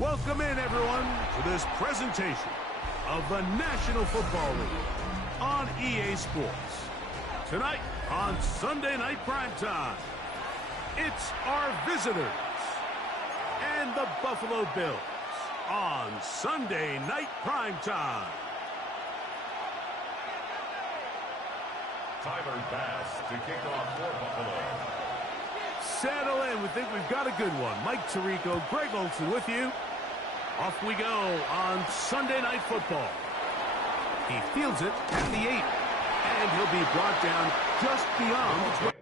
Welcome in, everyone, to this presentation of the National Football League on EA Sports. Tonight, on Sunday Night Primetime, it's our visitors and the Buffalo Bills on Sunday Night Primetime. Tyler Bass to kick off for Buffalo. Settle in. We think we've got a good one. Mike Tirico, Greg Olson with you. Off we go on Sunday Night Football. He fields it at the 8, and he'll be brought down just beyond the 12.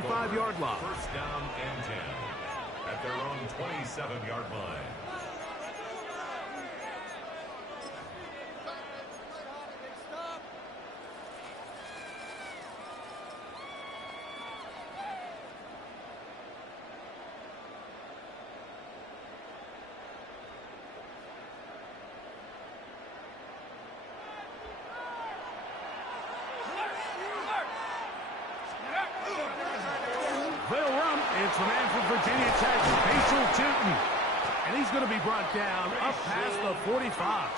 Five-yard line. First down and 10 at their own 27-yard line. They'll run. It's the man from Virginia Tech, Facial Tootin. And he's going to be brought down up past the 45.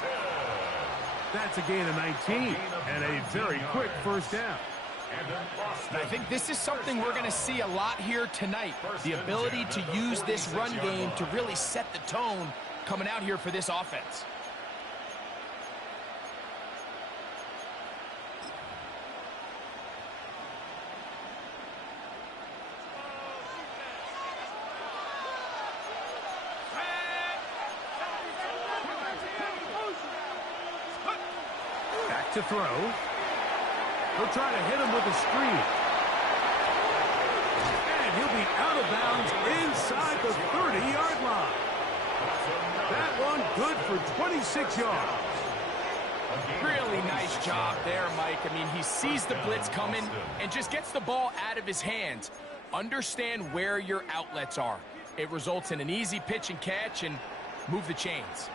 That's a gain of 19 and a very quick first down. I think this is something we're going to see a lot here tonight. The ability to use this run game to really set the tone coming out here for this offense. To throw. He'll try to hit him with a screen. And he'll be out of bounds inside the 30-yard line. That one good for 26 yards. Really nice job there, Mike. I mean, he sees the blitz coming and just gets the ball out of his hands. Understand where your outlets are. It results in an easy pitch and catch and move the chains.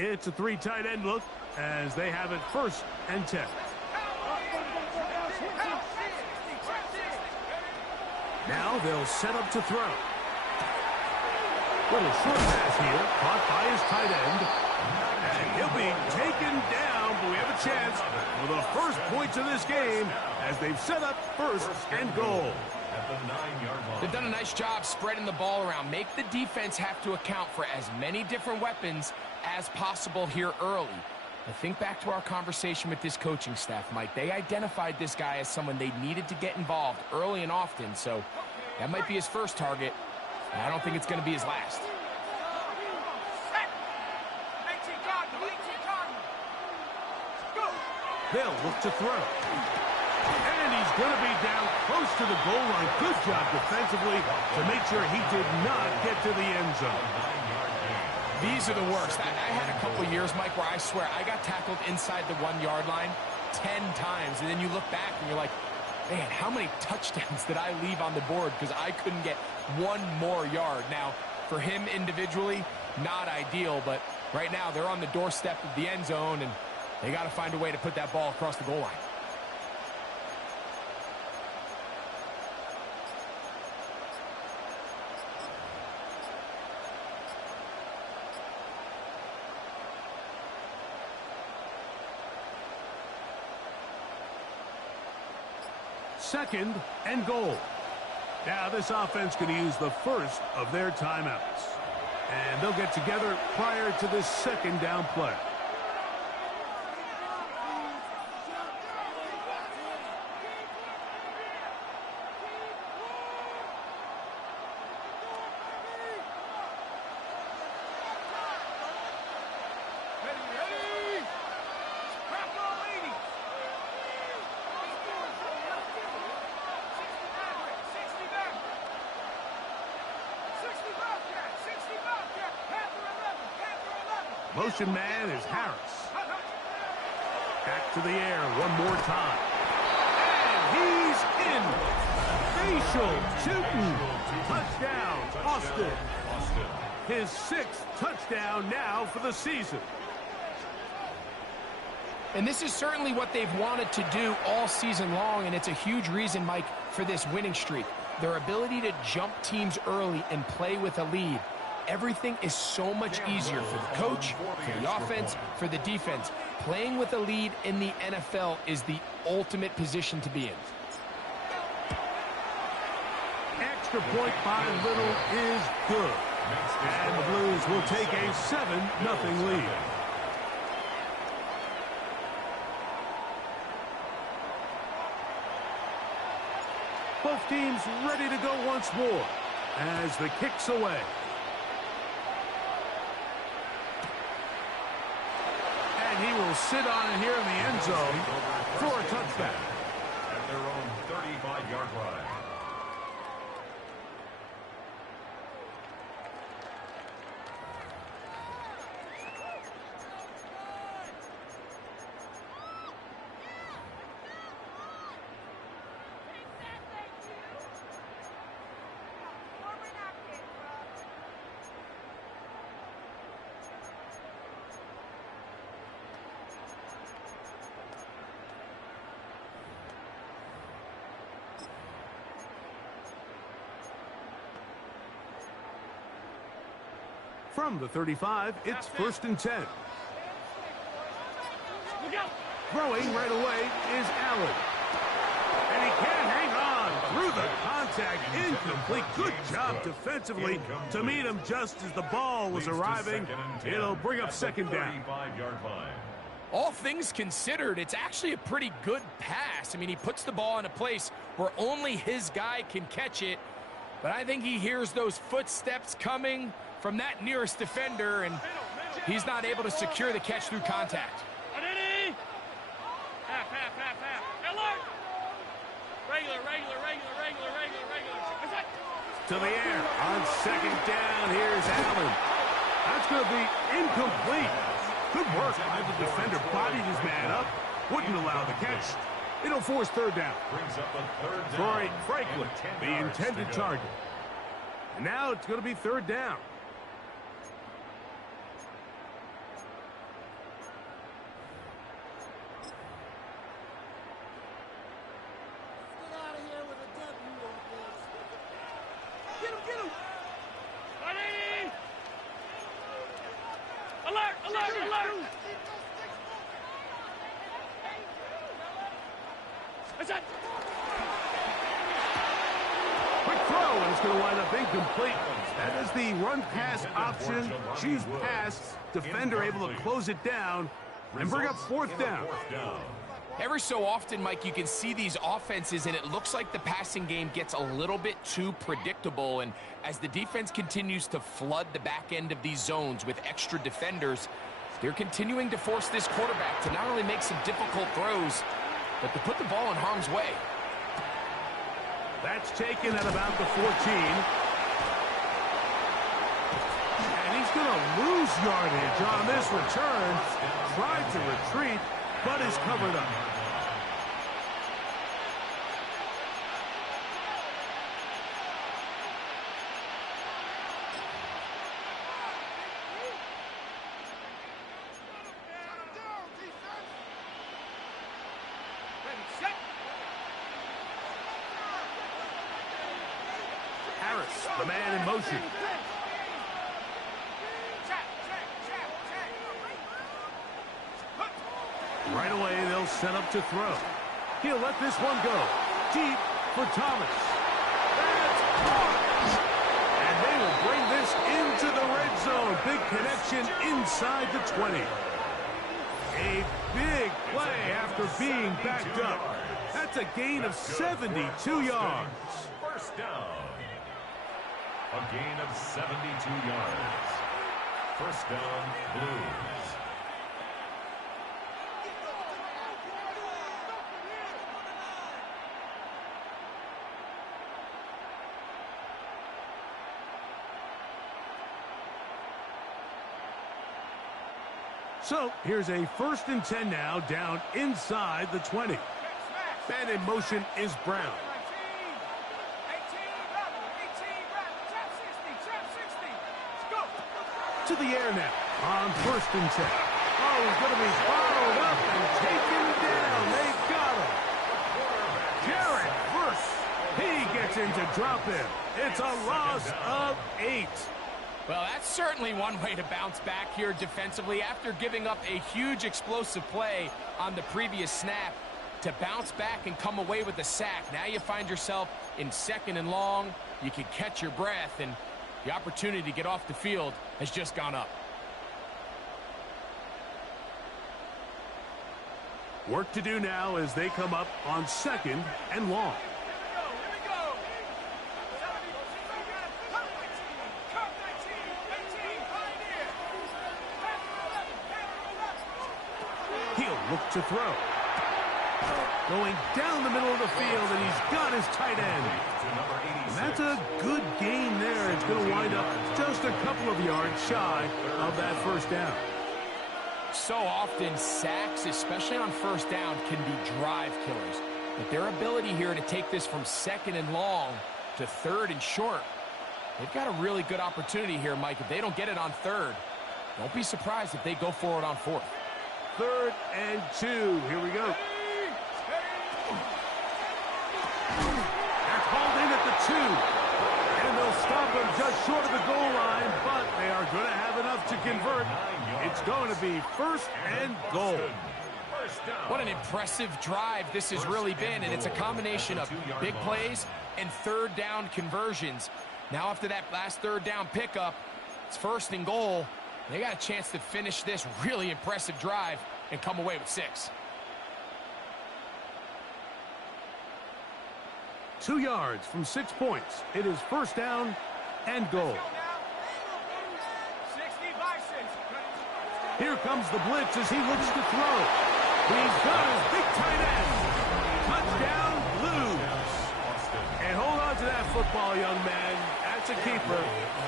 It's a 3 tight end look as they have it 1st and 10. Now they'll set up to throw. Little short pass here, caught by his tight end. And he'll be taken down, but we have a chance for the first points of this game as they've set up 1st and goal. They've done a nice job spreading the ball around. Make the defense have to account for as many different weapons as possible here early. I think back to our conversation with this coaching staff, Mike. They identified this guy as someone they needed to get involved early and often, so that might be his first target, and I don't think it's going to be his last. They'll look to throw. And he's going to be down close to the goal line. Good job defensively to make sure he did not get to the end zone. These are the worst. I had a couple years, Mike, where I swear I got tackled inside the 1-yard line 10 times. And then you look back and you're like, man, how many touchdowns did I leave on the board because I couldn't get one more yard? Now, for him individually, not ideal, but right now they're on the doorstep of the end zone, and They got to find a way to put that ball across the goal line. Second and goal. Now this offense going to use the first of their timeouts. And they'll get together prior to this second down play. Motion man is Harris. Back to the air one more time. And he's in. Facial shooting. Touchdown, Austin. His 6th touchdown now for the season. And this is certainly what they've wanted to do all season long, and it's a huge reason, Mike, for this winning streak. Their ability to jump teams early and play with a lead. Everything is so much easier for the coach, for the offense, for the defense. Playing with a lead in the NFL is the ultimate position to be in. Extra point by Little is good. And the Blues will take a 7-0 lead. Both teams ready to go once more as the kick's away. And he will sit on it here in the end zone for a touchdown. At their own 35-yard line. From the 35, it's 1st and 10. Throwing right away is Allen. And he can't hang on through the contact. Incomplete. Good job defensively to meet him just as the ball was arriving. It'll bring up second down. All things considered, it's actually a pretty good pass. I mean, he puts the ball in a place where only his guy can catch it. But I think he hears those footsteps coming from that nearest defender, and he's not able to secure the catch through contact. To the air on second down. Here's Allen. That's going to be incomplete. Good work by the defender. Bodied his man up. Wouldn't allow the catch. It'll force third down. Troy Franklin, the intended target. And now it's going to be third down. Quick throw, and it's going to wind up incomplete. That is the run-pass option. Choose pass. Defender able to close it down and bring up fourth down. Every so often, Mike, you can see these offenses, and it looks like the passing game gets a little bit too predictable. And as the defense continues to flood the back end of these zones with extra defenders, they're continuing to force this quarterback to not only make some difficult throws, but to put the ball in harm's way. That's taken at about the 14. And he's going to lose yardage on this return. Tried to retreat, but is covered up. Thomas, the man in motion. Right away, they'll set up to throw. He'll let this one go. Deep for Thomas. That's caught. And they will bring this into the red zone. Big connection inside the 20. A big play after being backed up. That's a gain of 72 yards. First down. A gain of 72 yards. First down, Blues. So here's a 1st and 10 now, down inside the 20. Man in motion is Brown. To the air now on 1st and 10. Oh, he's going to be followed up and taken down. They got him. Jared Verse. He gets in to drop him. It's a loss of 8. Well, that's certainly one way to bounce back here defensively after giving up a huge explosive play on the previous snap. To bounce back and come away with a sack. Now you find yourself in 2nd and long. You can catch your breath, and the opportunity to get off the field has just gone up. Work to do now as they come up on 2nd and long. Look to throw. Going down the middle of the field, and he's got his tight end. And that's a good gain there. It's going to wind up just a couple of yards shy of that 1st down. So often, sacks, especially on 1st down, can be drive killers. But their ability here to take this from 2nd and long to 3rd and short, they've got a really good opportunity here, Mike. If they don't get it on 3rd, don't be surprised if they go for it on 4th. 3rd and 2. Here we go. They're called in at the 2. And they'll stop him just short of the goal line, but they are going to have enough to convert. It's going to be 1st and goal. What an impressive drive this has really been, and it's a combination of big plays and 3rd down conversions. Now after that last 3rd down pickup, it's 1st and goal. They got a chance to finish this really impressive drive and come away with 6. 2 yards from 6 points. It is 1st down and goal. Here comes the blitz as he looks to throw. He's got his big tight end. Touchdown, Blues. And hold on to that football, young man. That's a keeper.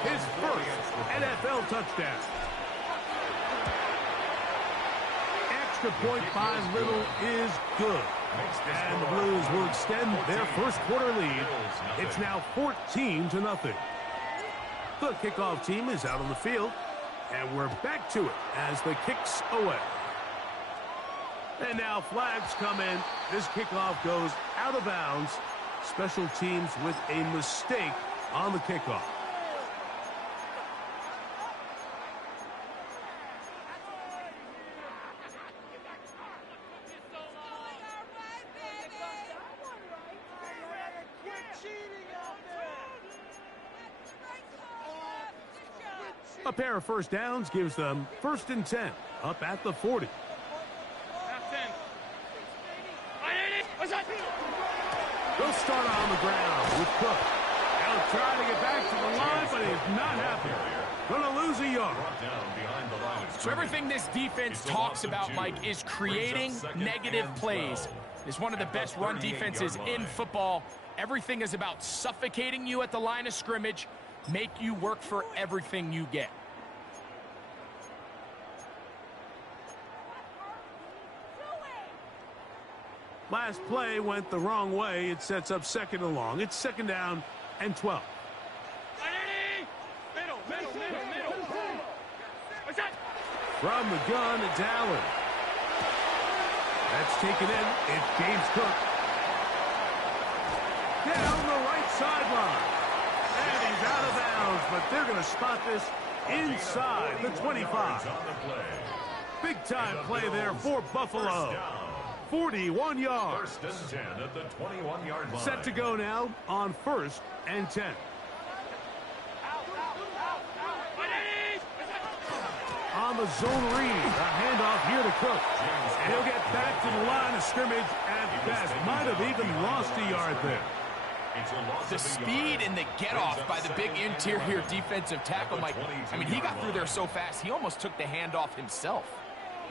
His 1st NFL touchdown. Extra point by Little is good. And the Blues will extend their 1st quarter lead. It's now 14-0. The kickoff team is out on the field. And we're back to it as the kick's away. And now flags come in. This kickoff goes out of bounds. Special teams with a mistake on the kickoff. A pair of 1st downs gives them 1st and 10 up at the 40. They'll start on the ground with Cook. They'll try to get back to the line, but he's not happy. Going to lose a yard. So everything this defense talks about, Mike, is creating negative plays. It's one of the best run defenses in football. Everything is about suffocating you at the line of scrimmage, make you work for everything you get. Last play went the wrong way. It sets up 2nd and long. It's 2nd down and 12. From the gun, it's Allen. That's taken in. It's James Cook. Down the right sideline. And he's out of bounds, but they're going to spot this inside the 25. Big-time play there for Buffalo. 41 yards. First and 10 at the 21-yard line. Set to go now on 1st and 10. On the zone read, a handoff here to Cook. And he'll get back to the line of scrimmage at best. Might have even lost a yard there. The speed and the get-off by the big interior defensive tackle, Mike. I mean, he got through there so fast, he almost took the handoff himself.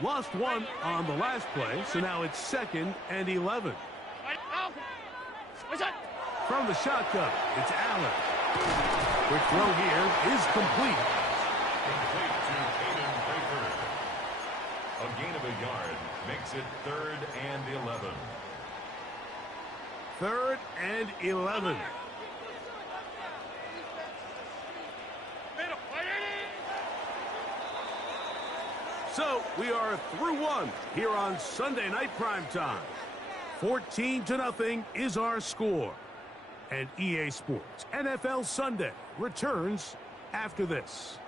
Lost one on the last play, so now it's 2nd and 11. From the shotgun, it's Allen. Quick throw here is complete. Complete to Caden Baker. A gain of a yard makes it 3rd and 11. 3rd and 11. So we are through one here on Sunday Night Primetime. 14-0 is our score. And EA Sports NFL Sunday returns after this.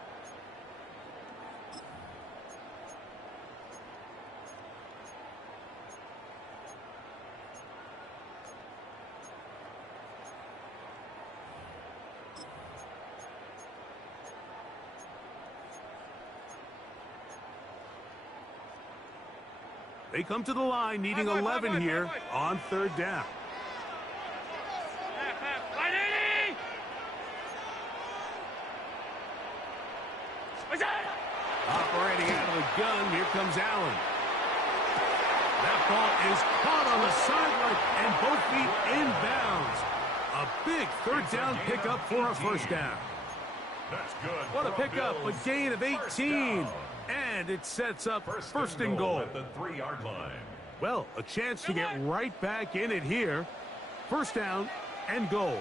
They come to the line needing 11 here on 3rd down. Operating out of the gun, here comes Allen. That ball is caught on the sideline and both feet inbounds. A big 3rd down pickup for a 1st down. That's good. What a pickup, a gain of 18. And it sets up 1st and goal. At the 3-yard line. Well, a chance to get right back in it here. 1st down and goal.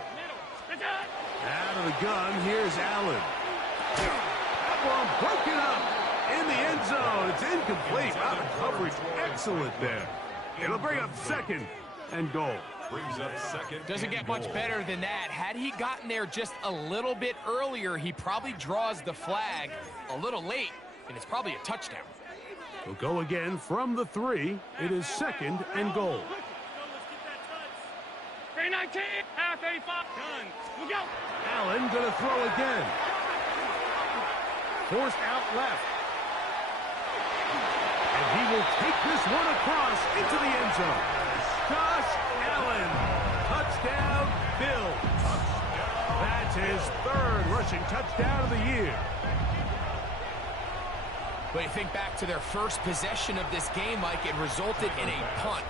Out of the gun, here's Allen. That one broken up in the end zone. It's incomplete. Wow, the coverage excellent there. It'll bring up 2nd and goal. Brings up 2nd. Doesn't get much better than that. Had he gotten there just a little bit earlier, he probably draws the flag a little late, and it's probably a touchdown. We'll go again from the 3. It is 2nd and goal. 319, half 85, done. We'll go. Allen gonna throw again. Forced out left. And he will take this one across into the end zone. Josh Allen. Touchdown, Bill. That's his 3rd rushing touchdown of the year. But you think back to their first possession of this game, Mike, it resulted in a punt.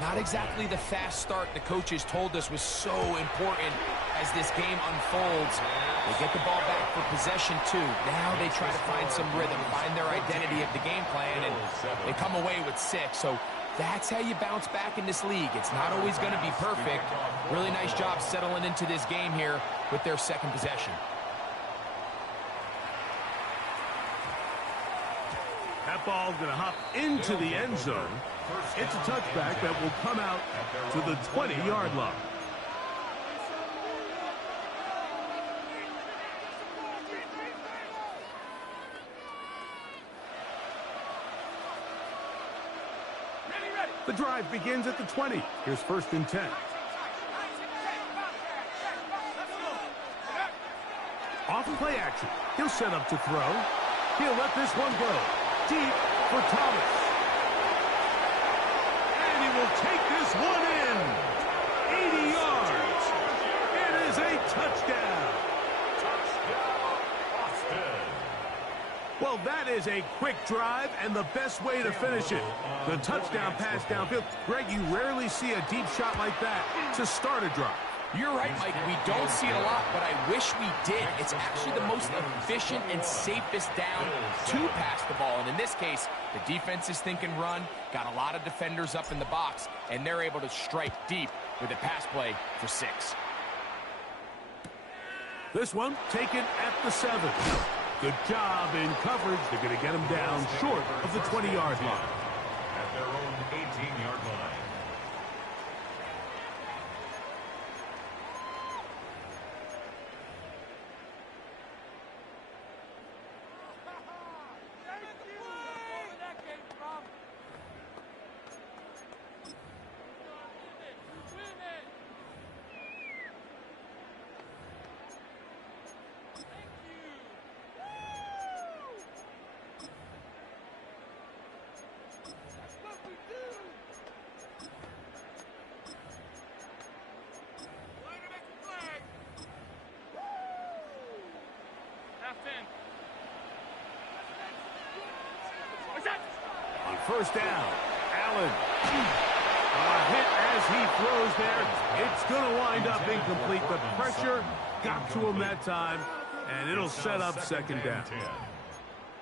Not exactly the fast start the coaches told us was so important as this game unfolds. They get the ball back for possession 2. Now they try to find some rhythm, find their identity of the game plan, and they come away with 6. So that's how you bounce back in this league. It's not always going to be perfect. Really nice job settling into this game here with their 2nd possession. That ball's going to hop into the end zone. It's a touchback that will come out to the 20-yard line. The drive begins at the 20. Here's 1st and 10. Off play action. He'll set up to throw. He'll let this one go. Deep for Thomas. And he will take this one in. 80 yards. It is a touchdown. Well, that is a quick drive and the best way to finish it. The touchdown pass downfield. Greg, you rarely see a deep shot like that to start a drive. You're right, Mike. We don't see it a lot, but I wish we did. It's actually the most efficient and safest down to pass the ball. And in this case, the defense is thinking run, got a lot of defenders up in the box, and they're able to strike deep with a pass play for 6. This one taken at the 7. Good job in coverage. They're going to get him down short of the 20-yard line. At their own 18-yard line. first down. Allen. A hit as he throws there. It's going to wind up incomplete. The pressure got to him that time, and it'll set up second down.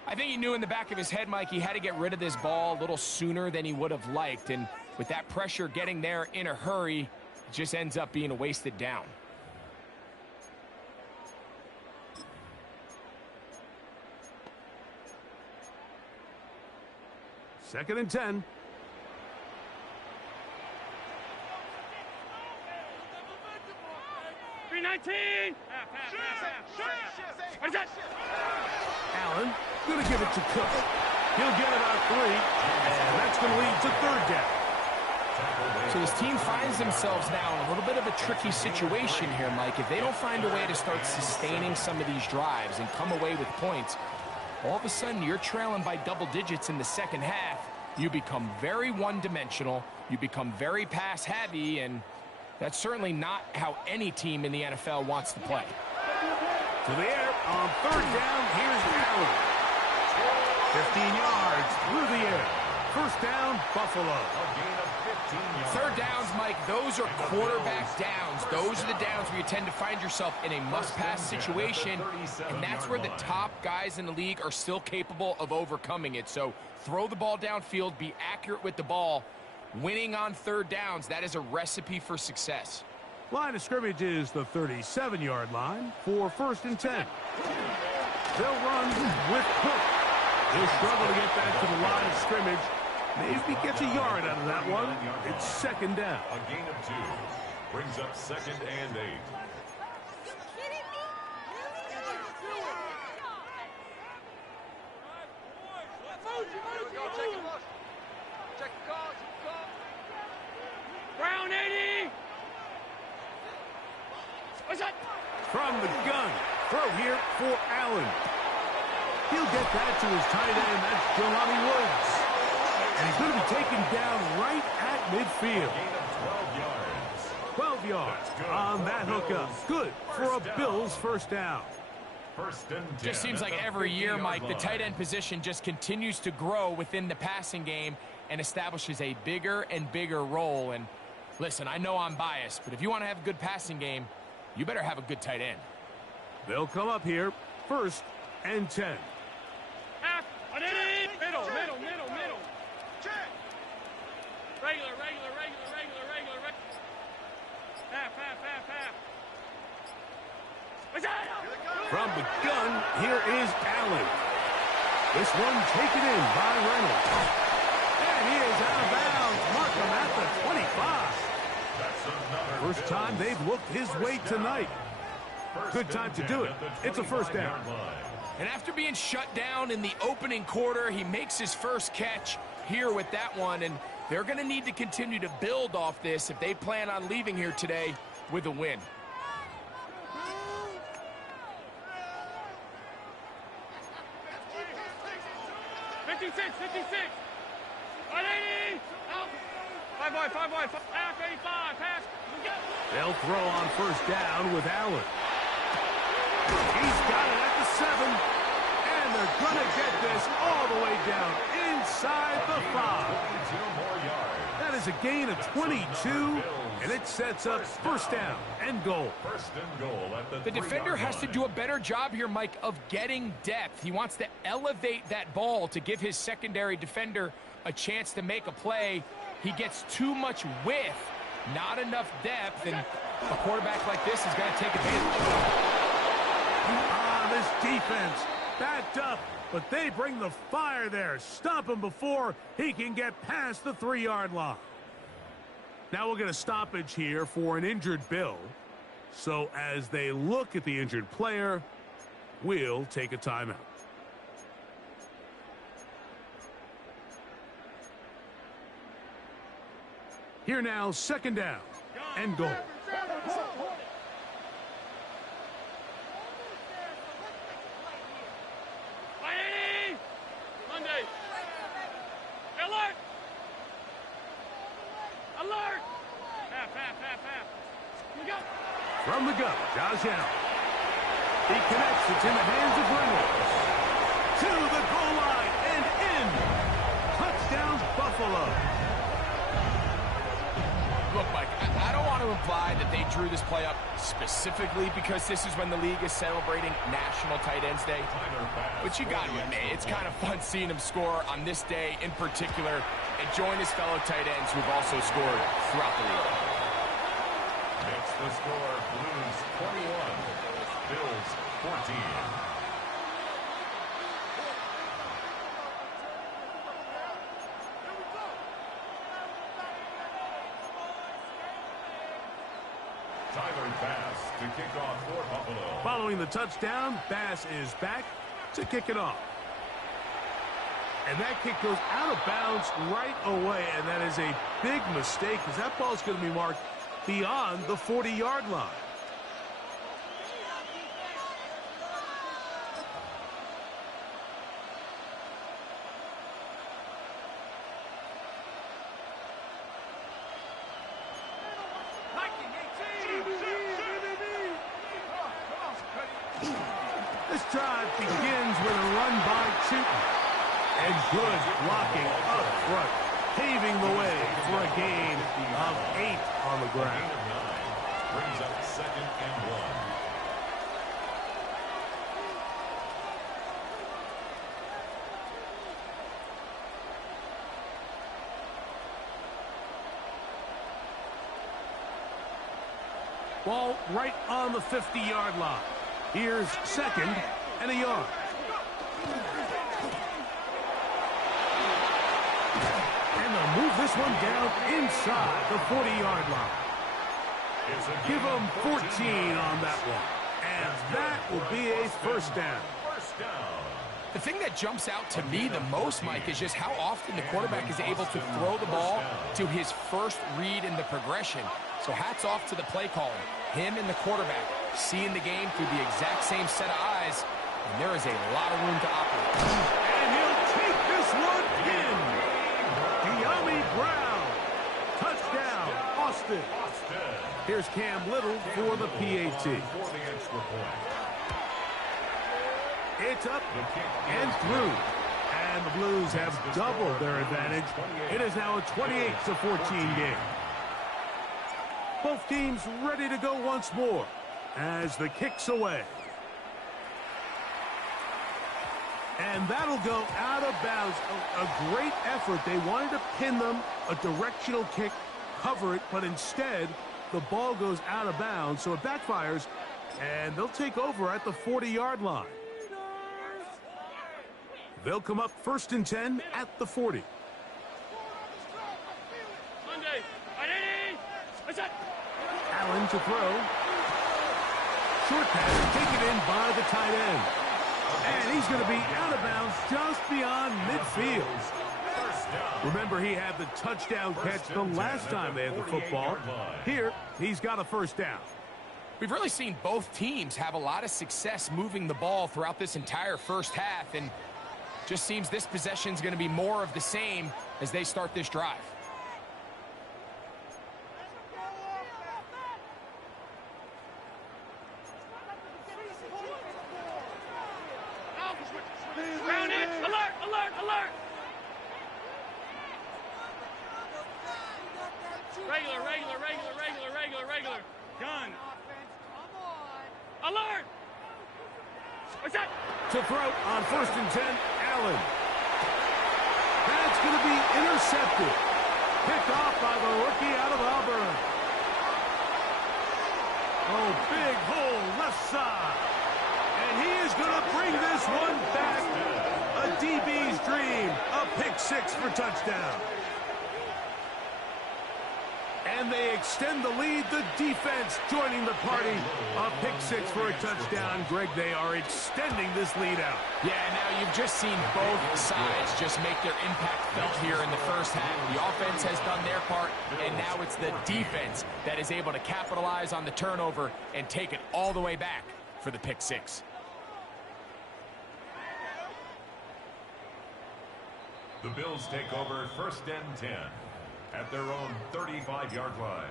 I think he knew in the back of his head, Mike, he had to get rid of this ball a little sooner than he would have liked. And with that pressure getting there in a hurry, it just ends up being a wasted down. Second and 10. What is that? Allen going to give it to Cook. He'll get about 3, and that's going to lead to third down. So his team finds themselves now in a little bit of a tricky situation here, Mike. If they don't find a way to start sustaining some of these drives and come away with points, all of a sudden you're trailing by double digits in the second half. You become very one-dimensional. You become very pass-heavy, and that's certainly not how any team in the NFL wants to play. To the air on third down. Here's Allen. 15 yards through the air. First down, Buffalo. Third downs, Mike, those are quarterback downs. Those are the downs where you tend to find yourself in a must-pass situation, and that's where the top guys in the league are still capable of overcoming it. So throw the ball downfield, be accurate with the ball. Winning on third downs, that is a recipe for success. Line of scrimmage is the 37-yard line for first and 10. They'll run with Cook. He'll struggle to get back to the line of scrimmage. Maybe gets a yard out of that one. It's second down. A gain of 2 brings up second and 8. Brown 80. What's that? From the gun. Throw here for Allen. He'll get that to his tight end. That's Jelani Woods. And he's going to be taken down right at midfield. 12 yards on that hookup. Good for a Bills first down. Just seems like every year, Mike, the tight end position just continues to grow within the passing game and establishes a bigger and bigger role. And listen, I know I'm biased, but if you want to have a good passing game, you better have a good tight end. They'll come up here, first and 10. Half. Middle. Check. Regular. Half. What's that? From the gun, here is Allen. This one taken in by Reynolds. And he is out of bounds. Mark him at the 25. First time they've looked his way tonight. Good time to do it. It's a first down. And after being shut down in the opening quarter, he makes his first catch here with that one. And they're going to need to continue to build off this if they plan on leaving here today with a win. Five wide. Half 85. Pass. They'll throw on first down with Allen. He's got it at the 7. And they're going to get this all the way down inside the 5. That is a gain of 22, and it sets up first down and goal. The defender has to do a better job here, Mike, of getting depth. He wants to elevate that ball to give his secondary defender a chance to make a play. He gets too much width, not enough depth, and a quarterback like this is going to take advantage. This defense backed up, but they bring the fire there. Stop him before he can get past the 3-yard line. Now we'll get a stoppage here for an injured Bill. So as they look at the injured player, we'll take a timeout. Here now, second down and goal. Alert! Half. From the gun, Josh Allen. He connects. It's in the hands of Reynolds. To the goal line and in. Touchdown Buffalo. Look, Mike, I don't want to imply that they drew this play up specifically because this is when the league is celebrating National Tight Ends Day. But you got to admit, it's kind of fun seeing him score on this day in particular and join his fellow tight ends who've also scored throughout the league. Makes the score Blues 21, Bills 14. Bass to kick off for Buffalo. Following the touchdown, Bass is back to kick it off. And that kick goes out of bounds right away, and that is a big mistake because that ball is going to be marked beyond the 40-yard line. This drive begins with a run by Chuton. And good blocking up front, paving the way for a gain of 8 on the ground. Brings up 2nd and 1. Ball right on the 50-yard line. Here's 2nd and a yard. And they'll move this one down inside the 40-yard line. Give them 14 on that one. And that will be a first down. The thing that jumps out to me the most, Mike, is just how often the quarterback is able to throw the ball to his first read in the progression. So hats off to the play caller. Him and the quarterback seeing the game through the exact same set of eyes, and there is a lot of room to operate. And he'll take this one in. De'Ami Brown. Touchdown, Austin. Here's Cam Little for the PAT. It's up and through. And the Blues have doubled their advantage. It is now a 28-14 game. Both teams ready to go once more as the kick's away. And that'll go out of bounds. A great effort. They wanted to pin them, a directional kick, cover it, but instead the ball goes out of bounds, so it backfires, and they'll take over at the 40-yard line. They'll come up 1st and 10 at the 40. Allen to throw. Short pass taken in by the tight end. And he's going to be out of bounds just beyond midfield. Remember, he had the touchdown catch the last time they had the football. Here, he's got a first down. We've really seen both teams have a lot of success moving the ball throughout this entire first half, and just seems this possession is going to be more of the same as they start this drive. Ground it! Alert! Alert! Alert! Regular. Gun. Alert! What's that? To throw on 1st and 10, Allen. That's going to be intercepted. Picked off by the rookie out of Auburn. Oh, big hole left side. And he is going to bring this one back. A DB's dream. A pick 6 for touchdown. And they extend the lead. The defense joining the party. A pick 6 for a touchdown. Greg, they are extending this lead out. Yeah, now you've just seen both sides just make their impact felt here in the first half. The offense has done their part, and now it's the defense that is able to capitalize on the turnover and take it all the way back for the pick 6. The Bills take over 1st and 10 at their own 35-yard line.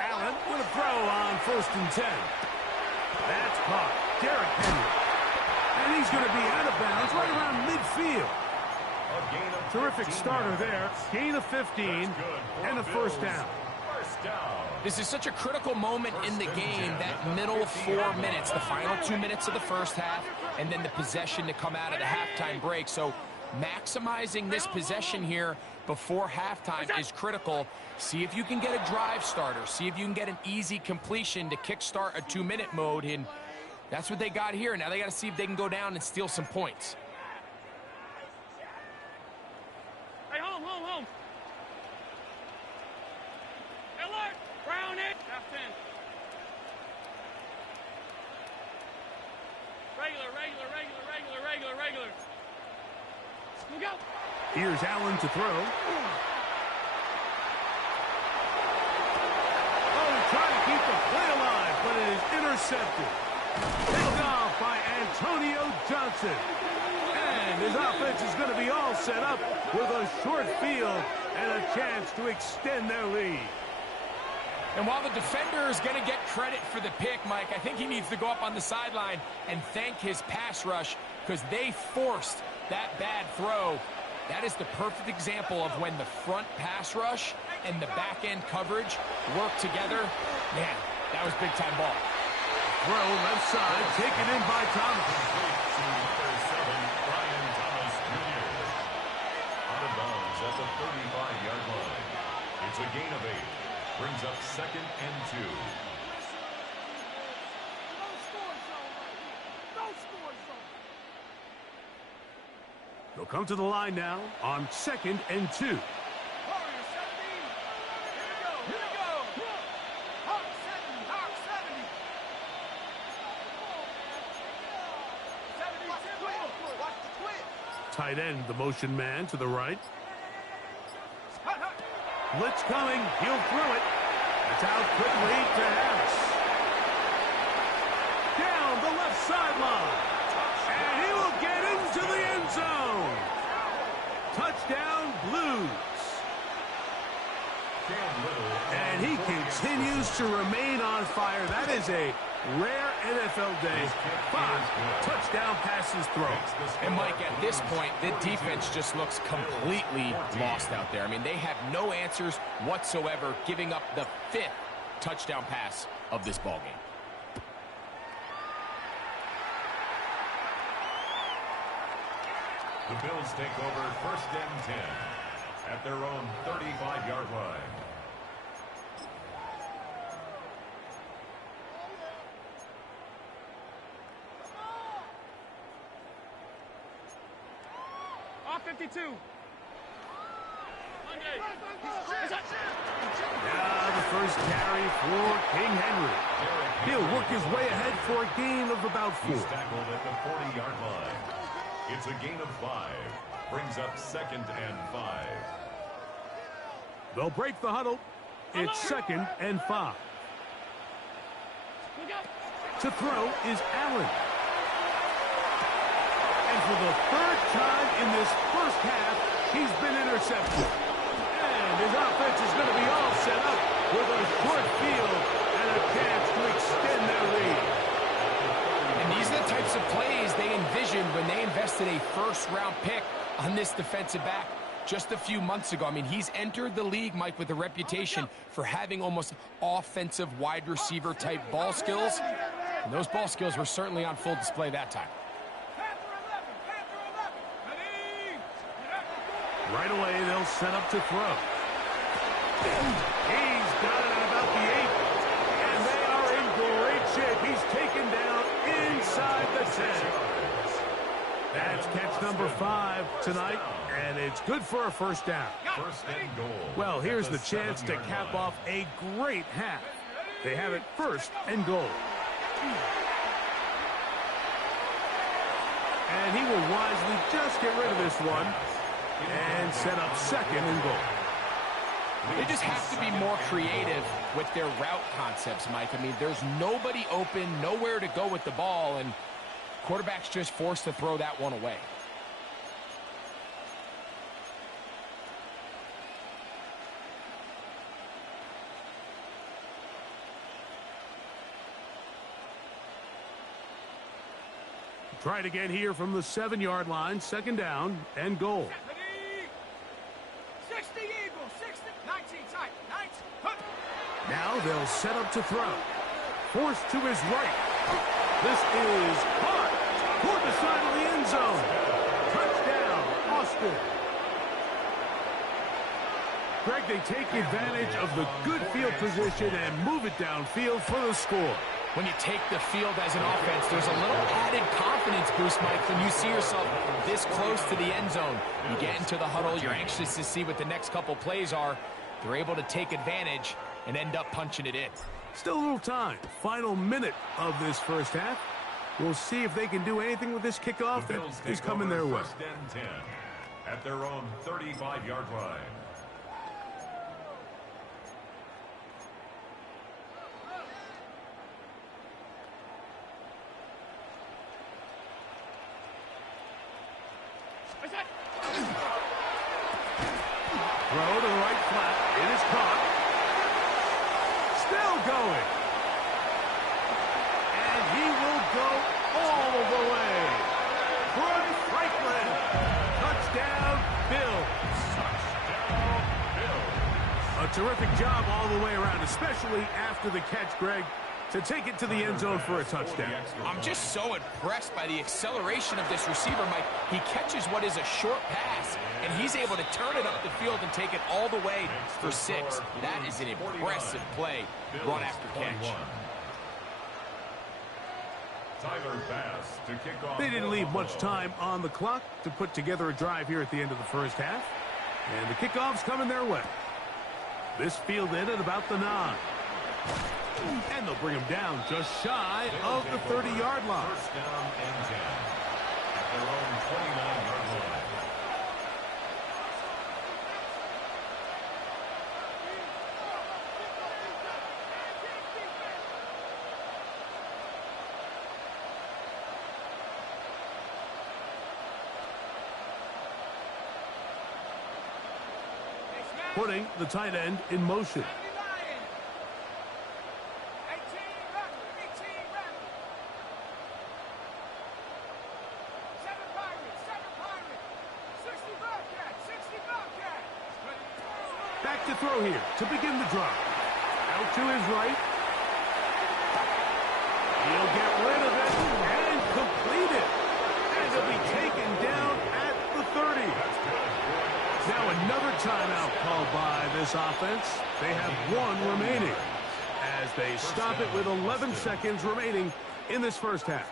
Allen with a throw on 1st and 10. That's caught. Derrick Henry. And he's going to be out of bounds right around midfield. Terrific starter there. Gain of 15 and a 1st down. This is such a critical moment in the game, that middle 4 minutes, the final 2 minutes of the first half, and then the possession to come out of the halftime break. So maximizing this possession here before halftime is critical. See if you can get a drive starter. See if you can get an easy completion to kickstart a 2-minute mode, and that's what they got here. Now they got to see if they can go down and steal some points. Hey, home. Alert! Brown it! Half 10. Regular. Look out! Here's Allen to throw. Oh, he's trying to keep the play alive, but it is intercepted. Picked off by Antonio Johnson. And his offense is going to be all set up with a short field and a chance to extend their lead. And while the defender is going to get credit for the pick, Mike, I think he needs to go up on the sideline and thank his pass rush because they forced that bad throw. That is the perfect example of when the front pass rush and the back-end coverage work together. Man, that was big-time ball. Throw left side, taken in by Thomas. Brian Thomas Jr. Out of bounds at the 35-yard line. It's a gain of 8. Brings up 2nd and 2. They'll come to the line now on 2nd and 2. Tight end, the motion man to the right. Blitz coming. He'll throw it. It's out quickly to Harris. Down the left sideline. And he will get into the end zone. Touchdown, Blues. And he continues to remain on fire. That is a rare NFL day. 5 touchdown passes thrown. And Mike, at this point, the defense just looks completely lost out there. I mean, they have no answers whatsoever, giving up the 5th touchdown pass of this ballgame. The Bills take over 1st and 10 at their own 35-yard line. Off 52. Now the first carry for King Henry. He'll work his way ahead for a gain of about 4. He's tackled at the 40-yard line. It's a gain of 5. Brings up 2nd and 5. They'll break the huddle. It's 2nd and 5. To throw is Allen. And for the 3rd time in this first half, he's been intercepted. And his offense is going to be all set up with a short field and a chance to extend their lead. And these are the types of plays they envisioned when they invested a first-round pick on this defensive back just a few months ago. I mean, he's entered the league, Mike, with a reputation for having almost offensive wide receiver type ball skills. And those ball skills were certainly on full display that time. Right away, they'll set up to throw. He's got it at about the 8. And they are in great shape. He's taken down inside the 10. That's catch number 5 tonight, and it's good for a 1st down. 1st and goal. Well, here's the chance to cap off a great half. They have it 1st and goal. And he will wisely just get rid of this one and set up 2nd and goal. They just have to be more creative with their route concepts, Mike. I mean, there's nobody open, nowhere to go with the ball, and quarterback's just forced to throw that one away. Try it again here from the 7-yard line. Second down and goal. 60 Eagles, 60, 19, tight, 19. Now they'll set up to throw. Forced to his right. This is caught toward the side of the end zone. Touchdown, Austin. Greg, they take advantage of the good field position and move it downfield for the score. When you take the field as an offense, there's a little added confidence boost, Mike, when you see yourself this close to the end zone. You get into the huddle, you're anxious to see what the next couple plays are. They're able to take advantage and end up punching it in. Still a little time. Final minute of this first half. We'll see if they can do anything with this kickoff that is coming their way. First and 10 at their own 35-yard line. Throw to the right flat. It is caught. Still going. And he will go all the way. Brooke Franklin. Touchdown, Bills. Touchdown, Bills. A terrific job all the way around, especially after the catch, Greg, to take it to the end zone for a touchdown. I'm just so impressed by the acceleration of this receiver, Mike. He catches what is a short pass, and he's able to turn it up the field and take it all the way for 6. That is an impressive play, run after catch. Tyler Bass to kick off. They didn't leave much time on the clock to put together a drive here at the end of the first half. And the kickoff's coming their way. This fielded at about the 9. And they'll bring him down just shy of the 30-yard line. First down and 10 at their own 29-yard line. Putting the tight end in motion. Back to throw here to begin the drive. Out to his right. He'll get rid of it and complete it. And he'll be taken down at the 30. Now another timeout called by this offense. They have 1 remaining as they stop it with 11 seconds remaining in this first half.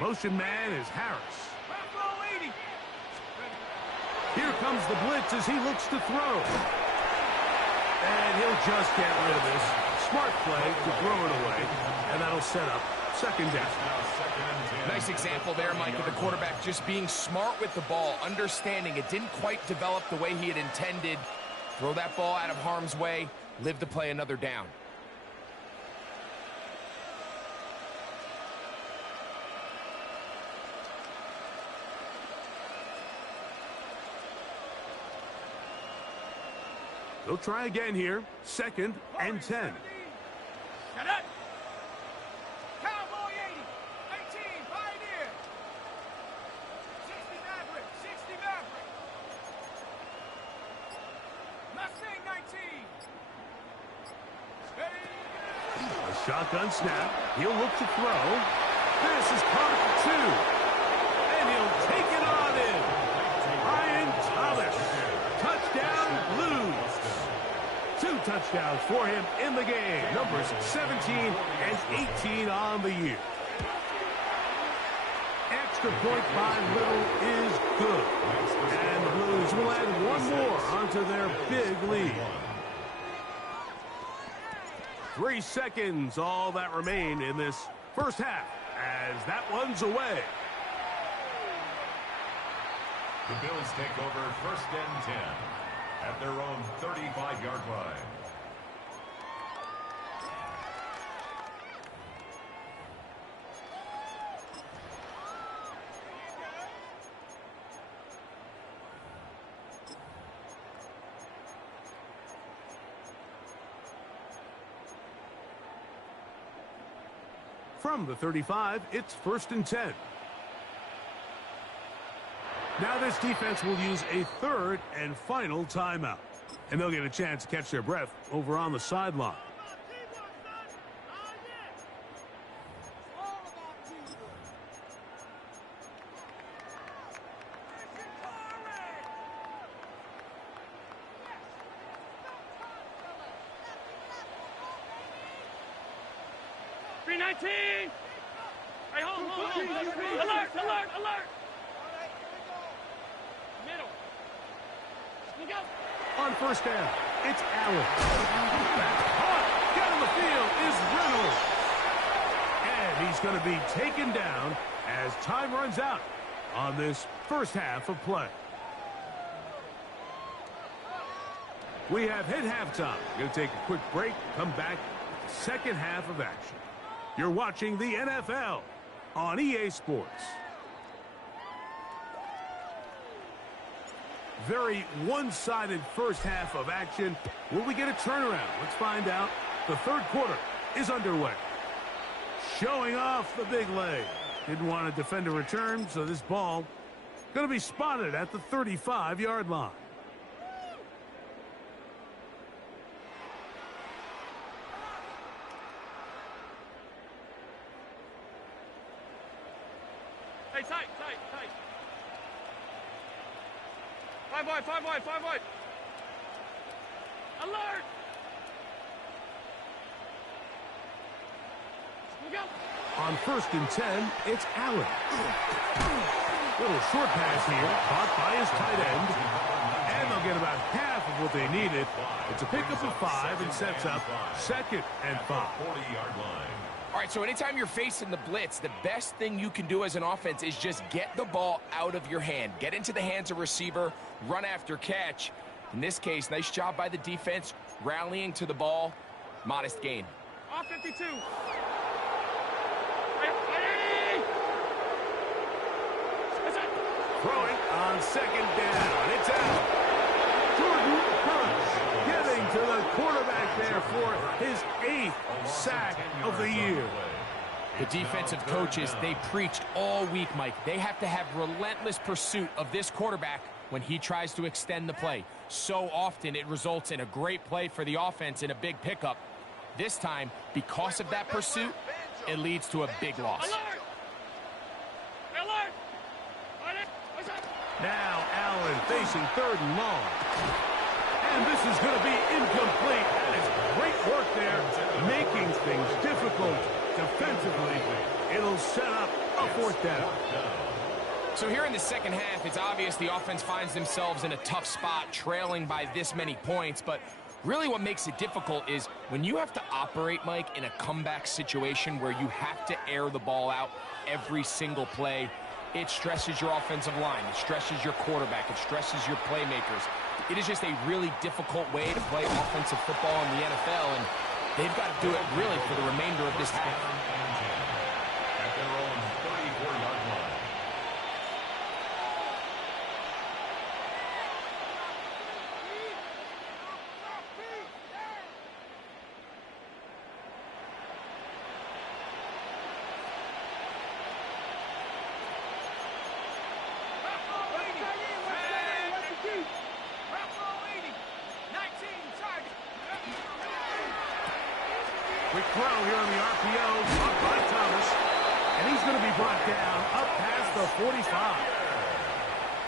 Motion man is Harris. Here comes the blitz as he looks to throw. And he'll just get rid of this. Smart play to throw it away. And that'll set up second down. Nice example there, Mike, of the quarterback just being smart with the ball, understanding it didn't quite develop the way he had intended. Throw that ball out of harm's way, live to play another down. They'll try again here. Second and 10. Cowboy 80, 18, Pioneer. 60 Maverick, 60 Maverick. Mustang 19. A shotgun snap. He'll look to throw. This is caught at the 2. And he'll take it on in. Ryan Thomas. Touchdown, Blues. 2 touchdowns for him in the game. Numbers 17 and 18 on the year. Extra point by Little is good. And the Blues will add 1 more onto their big lead. 3 seconds, all that remain in this first half as that one's away. The Bills take over first and 10 at their own 35-yard line. From the 35, it's 1st and 10. Now this defense will use a 3rd and final timeout. And they'll get a chance to catch their breath over on the sideline. Hey, hold. Alert. Middle. Look out. On 1st down, it's Allen. That's caught. Down the field is Reynolds. And he's going to be taken down as time runs out on this first half of play. We have hit halftime. We're going to take a quick break, come back with the second half of action. You're watching the NFL on EA Sports. Very one-sided first half of action. Will we get a turnaround? Let's find out. The 3rd quarter is underway. Showing off the big leg. Didn't want to defend a return, so this ball going to be spotted at the 35-yard line. Hey, tight. 5 wide. Alert. Look out. On 1st and 10, it's Allen. Little short pass here, caught by his tight end. And they'll get about half of what they needed. It's a pickup of 5 and sets up 2nd and 5. 40-yard line. All right, so anytime you're facing the blitz, the best thing you can do as an offense is just get the ball out of your hand. Get into the hands of receiver, run after catch. In this case, nice job by the defense, rallying to the ball. Modest gain. Off 52. Throwing on 2nd down. It's out. Jordan Hurts getting to the quarterback there for his 8th sack of the year. The defensive coaches, they preached all week, Mike. They have to have relentless pursuit of this quarterback when he tries to extend the play. So often it results in a great play for the offense and a big pickup. This time, because of that pursuit, it leads to a big loss. Now Allen facing 3rd and long. And this is going to be incomplete. That is great work there, making things difficult defensively. It'll set up a 4th down. So here in the second half, it's obvious the offense finds themselves in a tough spot, trailing by this many points. But really what makes it difficult is when you have to operate, Mike, in a comeback situation where you have to air the ball out every single play. It stresses your offensive line. It stresses your quarterback. It stresses your playmakers. It is just a really difficult way to play offensive football in the NFL, and they've got to do it really for the remainder of this half. At their own 34-yard line. Quick throw here on the RPO, caught by Thomas. And he's going to be brought down up past the 45.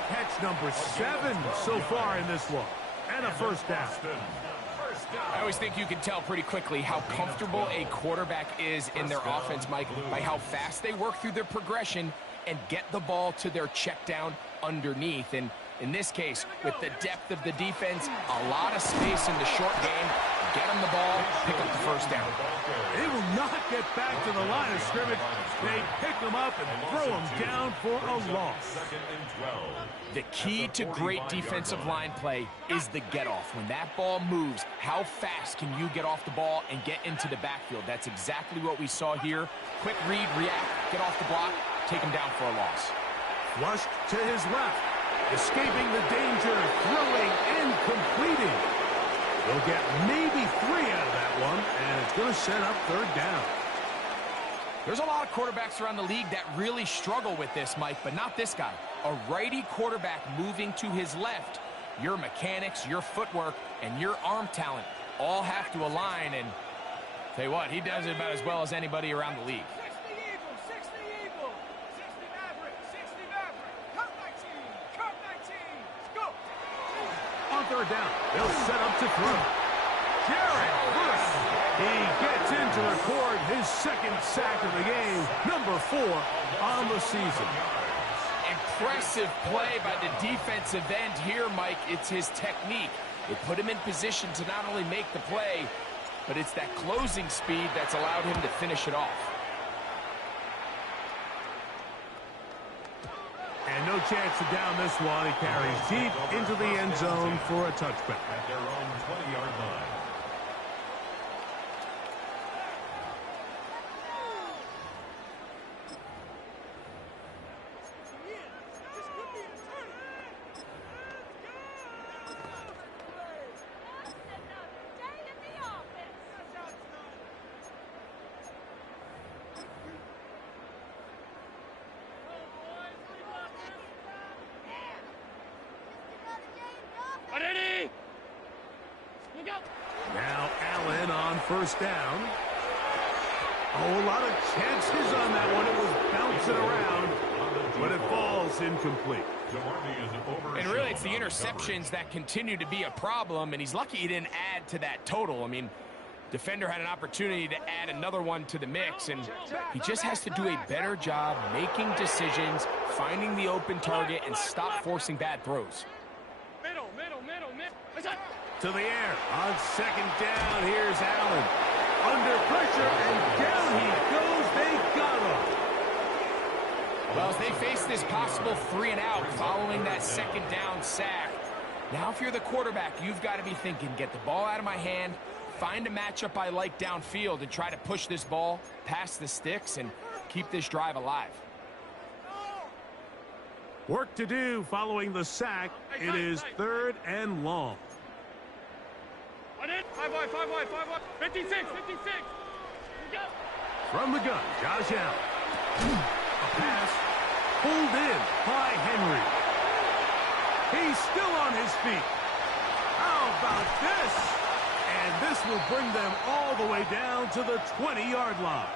Catch number 7 so far in this one. And a 1st down. I always think you can tell pretty quickly how comfortable a quarterback is in their offense, Mike, by how fast they work through their progression and get the ball to their check down underneath. And in this case, with the depth of the defense, a lot of space in the short game, get them the ball, pick up the 1st down. They will not get back to the line of scrimmage. They pick them up and throw them down for a loss. 2nd and 12. The key to great defensive line play is the get-off. When that ball moves, how fast can you get off the ball and get into the backfield? That's exactly what we saw here. Quick read, react, get off the block, take him down for a loss. Flushed to his left, escaping the danger, throwing and completing. They'll get maybe 3 out of that one, and it's going to set up 3rd down. There's a lot of quarterbacks around the league that really struggle with this, Mike, but not this guy. A righty quarterback moving to his left. Your mechanics, your footwork, and your arm talent all have to align, and tell you what, he does it about as well as anybody around the league. 60 Eagle, 60 Eagle, 60 Maverick, 60 Maverick, cut 19, cut 19, let's go. On third down, they'll set up to throw. Jared Verse. He gets in to record his second sack of the game, number 4 on the season. Impressive play by the defensive end here, Mike. It's his technique. It put him in position to not only make the play, but it's that closing speed that's allowed him to finish it off. And no chance to down this one. He carries deep into the end zone for a touchback. At their own 20-yard line. Ready? Look out. Now Allen on first down. Oh, a lot of chances on that one. It was bouncing around, but it falls incomplete. And really, it's the interceptions that continue to be a problem, and he's lucky he didn't add to that total. I mean, defender had an opportunity to add another one to the mix, and he just has to do a better job making decisions, finding the open target, and stop forcing bad throws. Middle. To the air on second down. Here's Allen under pressure, and down he goes. They got him. Well, as they face this possible 3-and-out following that second down sack, now if you're the quarterback, you've got to be thinking, get the ball out of my hand, find a matchup I like downfield, and try to push this ball past the sticks and keep this drive alive. Work to do following the sack. It is third and long. 5 wide, 56. Go. From the gun, Josh Allen. A pass pulled in by Henry. He's still on his feet. How about this? And this will bring them all the way down to the 20-yard line.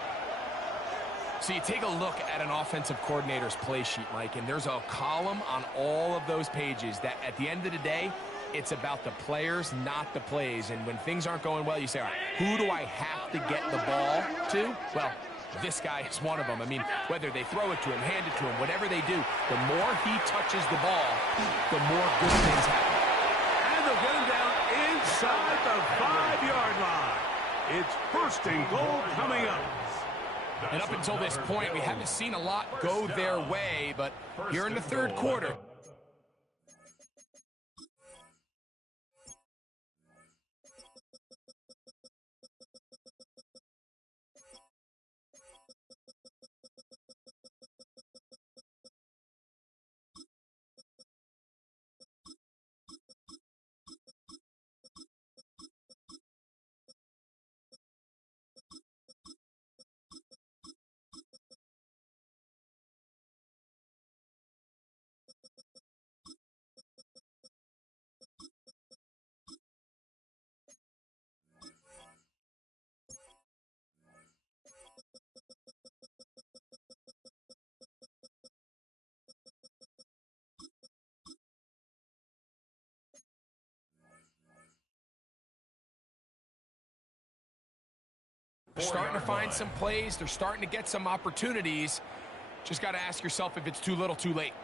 So you take a look at an offensive coordinator's play sheet, Mike, and there's a column on all of those pages that at the end of the day, it's about the players, not the plays. And when things aren't going well, you say, all right, who do I have to get the ball to? Well, this guy is one of them. I mean, whether they throw it to him, hand it to him, whatever they do, the more he touches the ball, the more good things happen. And they'll get him down inside the 5-yard line. It's first and goal coming up. And up until this point, we haven't seen a lot go their way, but here in the third quarter, they're starting to find some plays. They're starting to get some opportunities. Just got to ask yourself if it's too little, too late.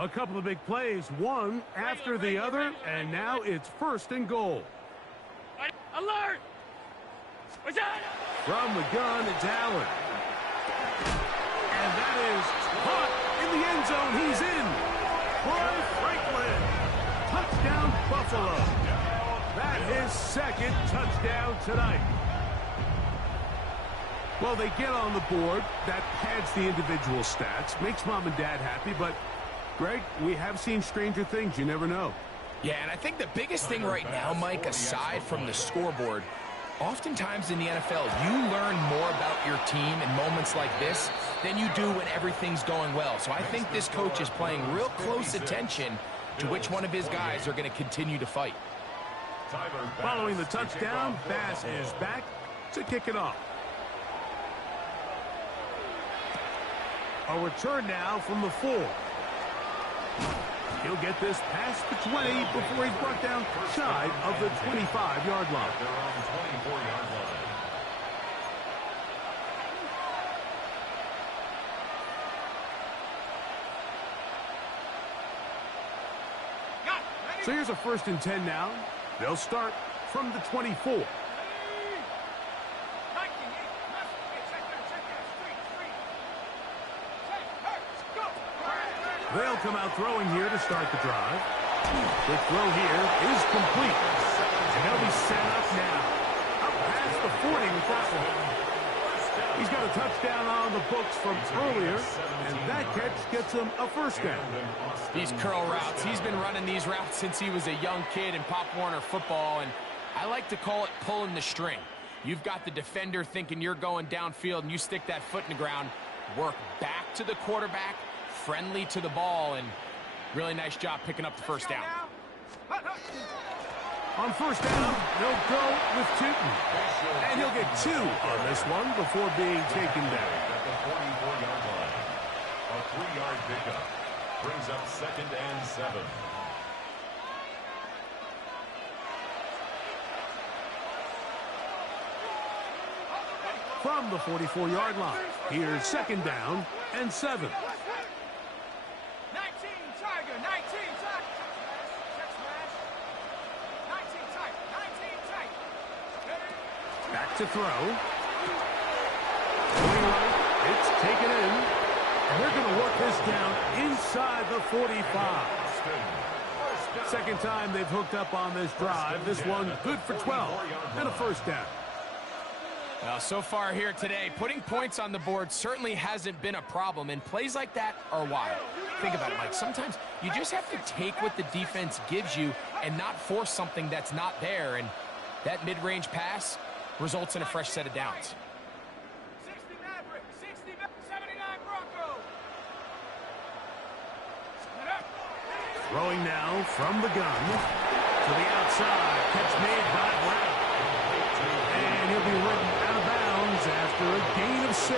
A couple of big plays, one after the other, and now it's first and goal. Alert! What's that? From the gun, it's Allen. And that is caught in the end zone. He's in. Troy Franklin. Touchdown, Buffalo. That is second touchdown tonight. Well, they get on the board. That pads the individual stats, makes mom and dad happy, but Greg, we have seen stranger things. You never know. Yeah, and I think the biggest thing right now, Mike, aside from the scoreboard, oftentimes in the NFL, you learn more about your team in moments like this than you do when everything's going well. So I think this coach is paying real close attention to which one of his guys are going to continue to fight. Following the touchdown, Bass is back to kick it off. A return now from the 4. He'll get this past the 20 before he's brought down shy of the 25-yard line. They're on the 24-yard line. So here's a 1st and 10 now. They'll start from the 24. They'll come out throwing here to start the drive. The throw here is complete. And they'll be set up now. Up past the 40 with that one. He's got a touchdown on the books from earlier, and that catch gets him a 1st down. These curl routes, he's been running these routes since he was a young kid in Pop Warner football, and I like to call it pulling the string. You've got the defender thinking you're going downfield, and you stick that foot in the ground, work back to the quarterback, friendly to the ball, and really nice job picking up the 1st down. On 1st down, they'll go with Tootin. And he'll get 2 on this one before being taken down. At the 44-yard line. A 3-yard pickup brings up 2nd and 7. From the 44-yard line, here's 2nd down and 7. 19 Tiger, 19 Tiger. Check smash. 19 tight, 19 tight. Back to throw. Going right, it's taken in. And they're going to work this down inside the 45. 2nd time they've hooked up on this drive. This one good for 12 and a 1st down. Well, so far here today, putting points on the board certainly hasn't been a problem, and plays like that are wild. Think about it, Mike. Sometimes you just have to take what the defense gives you and not force something that's not there, and that mid-range pass results in a fresh set of downs. 60 Maverick, 60 79 Bronco. Throwing now from the gun to the outside. Catch made by Brown. And he'll be ridden out of bounds after a gain of 6.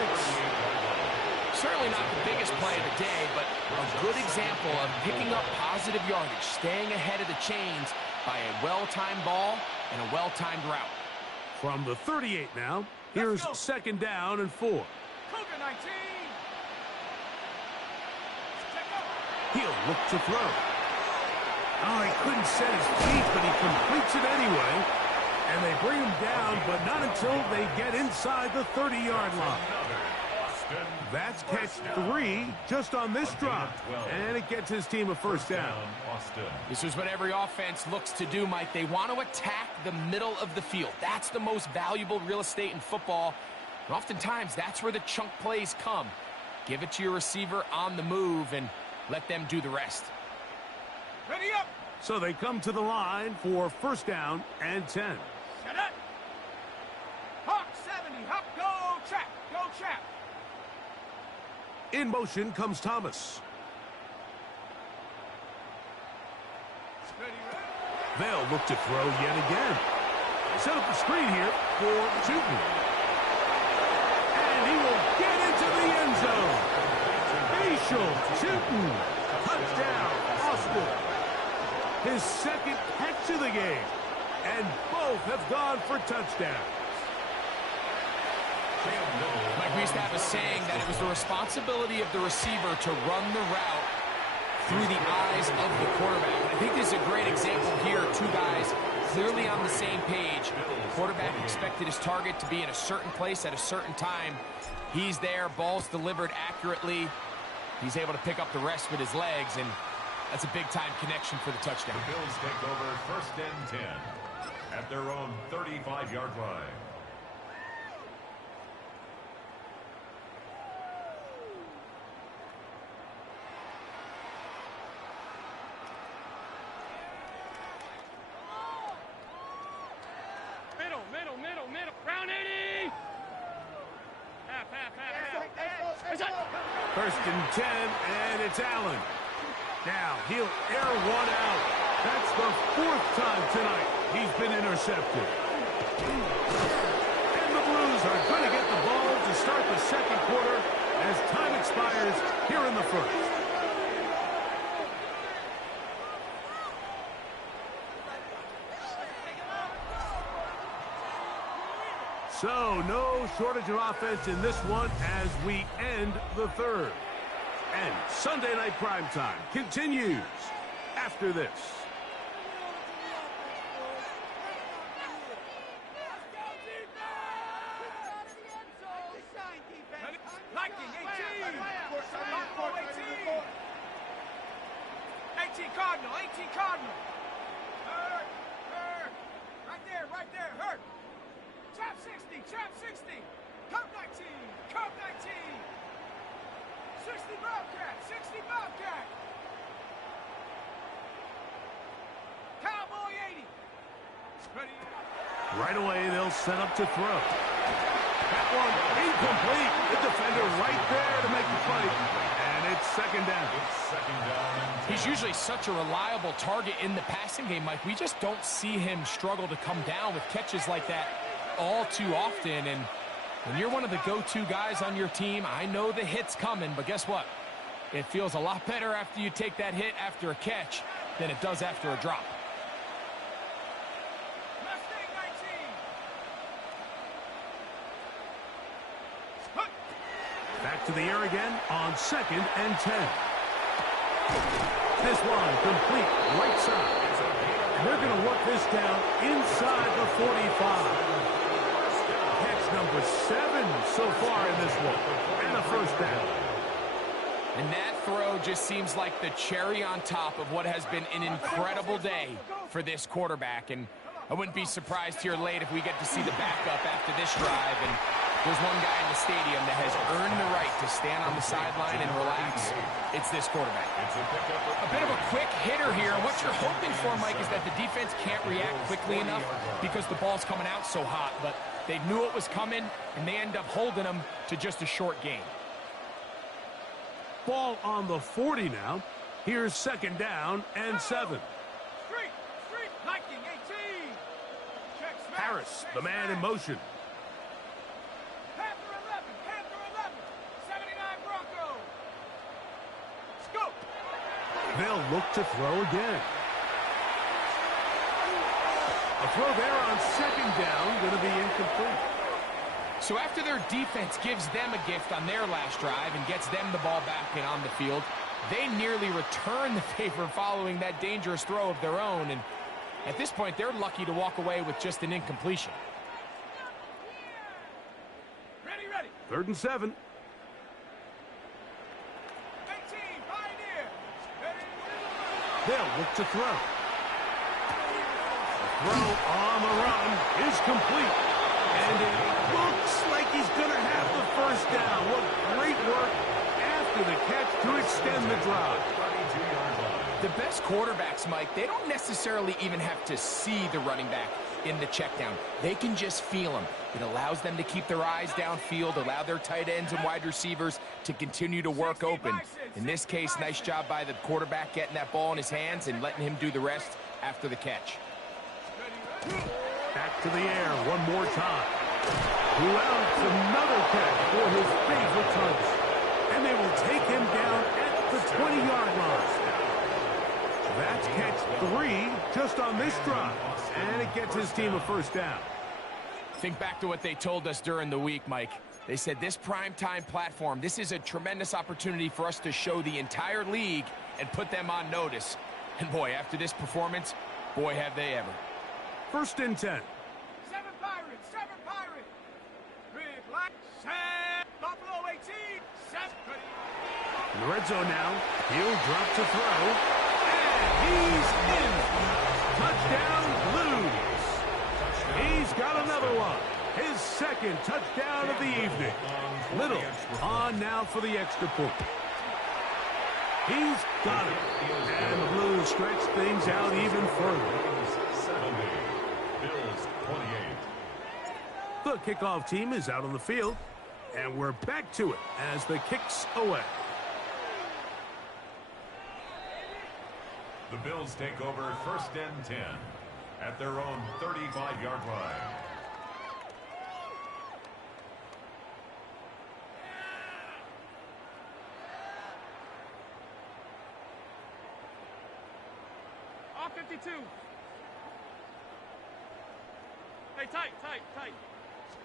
Certainly not the biggest play of the day, but a good example of picking up positive yardage, staying ahead of the chains by a well-timed ball and a well-timed route. From the 38 now, here's 2nd down and 4. Cougar 19. He'll look to throw. Oh, he couldn't set his feet, but he completes it anyway. And they bring him down, but not until they get inside the 30-yard line. That's catch 3 just on this drive. And it gets his team a 1st down. This is what every offense looks to do, Mike. They want to attack the middle of the field. That's the most valuable real estate in football. And oftentimes, that's where the chunk plays come. Give it to your receiver on the move and let them do the rest. Ready up. So they come to the line for 1st down and 10. Set up. Hawk 70. Hop. Go trap. Go trap. In motion comes Thomas. Ready. They'll look to throw yet again. Set up the screen here for Tootin. And he will get into the end zone. Facial Tootin. Touchdown, Austin. His 2nd catch of the game. And both have gone for touchdowns. Mike, we used to have a saying that it was the responsibility of the receiver to run the route through the eyes of the quarterback. I think this is a great example here. 2 guys clearly on the same page. The quarterback expected his target to be in a certain place at a certain time. He's there, ball's delivered accurately. He's able to pick up the rest with his legs, and that's a big-time connection for the touchdown. The Bills take over 1st and 10 at their own 35-yard line. First and 10, and it's Allen. Now he'll air one out. That's the 4th time tonight he's been intercepted. And the Blues are going to get the ball to start the second quarter as time expires here in the first. So, no shortage of offense in this one as we end the third. And Sunday Night Primetime continues after this. Lightning, 18! 18 Cardinal, 18 Cardinal! Hurt! Right there, hurt! Chop 60! Cup 19! 60 Bobcat! Cowboy 80! Ready? Right away, they'll set up to throw. That one incomplete. The defender right there to make the play. And it's second down. He's usually such a reliable target in the passing game, Mike. We just don't see him struggle to come down with catches like that all too often. And when you're one of the go-to guys on your team, I know the hit's coming, but guess what? It feels a lot better after you take that hit after a catch than it does after a drop. Mustang 19! Back to the air again on second and 10. This one complete right side. They're going to work this down inside the 45. Catch number 7 so far in this one. And a first down. And that throw just seems like the cherry on top of what has been an incredible day for this quarterback. And I wouldn't be surprised here late if we get to see the backup after this drive. And there's one guy in the stadium that has earned the right to stand on the sideline and relax. It's this quarterback. A bit of a quick hitter here. What you're hoping for, Mike, is that the defense can't react quickly enough because the ball's coming out so hot. But they knew it was coming, and they end up holding them to just a short gain. Ball on the 40 now. Here's second down and 7. Street, Lightning 18! Check smash. Harris, the man in motion. Panther 11, 79 Broncos. Scoop. They'll look to throw again. A throw there on second down, going to be incomplete. So after their defense gives them a gift on their last drive and gets them the ball back and on the field, they nearly return the favor following that dangerous throw of their own. And at this point, they're lucky to walk away with just an incompletion. Ready. 3rd and 7. 18, Pioneer. Ready. They'll look to throw. The throw on the run is complete. And it looks like he's going to have the first down. What great work after the catch to extend the drive. The best quarterbacks, Mike, they don't necessarily even have to see the running back in the check down. They can just feel him. It allows them to keep their eyes downfield, allow their tight ends and wide receivers to continue to work open. In this case, nice job by the quarterback getting that ball in his hands and letting him do the rest after the catch. Back to the air one more time. Louds another catch for his favorite target. And they will take him down at the 20-yard line. That's catch 3 just on this drive. And it gets his team a first down. Think back to what they told us during the week, Mike. They said this primetime platform, this is a tremendous opportunity for us to show the entire league and put them on notice. And boy, after this performance, boy, have they ever. 1st and 10. 7 Pirates. Big black. 7. Buffalo 18. 7. In the red zone now. He'll drop to throw. And he's in. Touchdown, Blues. He's got another one. His second touchdown of the evening. Little on now for the extra point. He's got it. And the Blues stretch things out even further. The kickoff team is out on the field. And we're back to it as the kick's away. The Bills take over 1st and 10 at their own 35-yard line. Off 52. Hey, tight.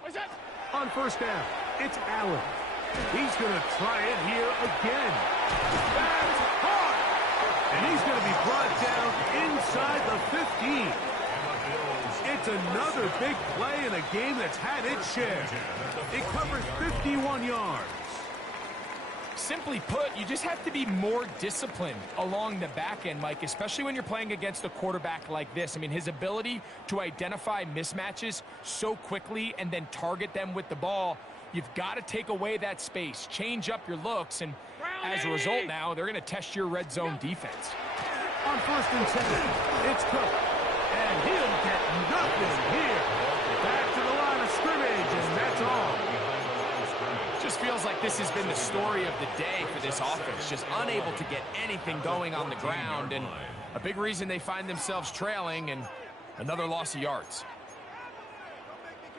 What's that? On 1st down, it's Allen. He's going to try it here again. That's hard. And he's going to be brought down inside the 15. It's another big play in a game that's had its share. It covers 51 yards. Simply put, you just have to be more disciplined along the back end, Mike, especially when you're playing against a quarterback like this. I mean, his ability to identify mismatches so quickly and then target them with the ball, you've got to take away that space, change up your looks, and as a result now, they're going to test your red zone defense. On 1st and 10, it's Cook. And he'll get nothing here. Back to the line of scrimmage, and that's all. Just feels like this has been the story of the day for this offense, just unable to get anything going on the ground, and a big reason they find themselves trailing and another loss of yards.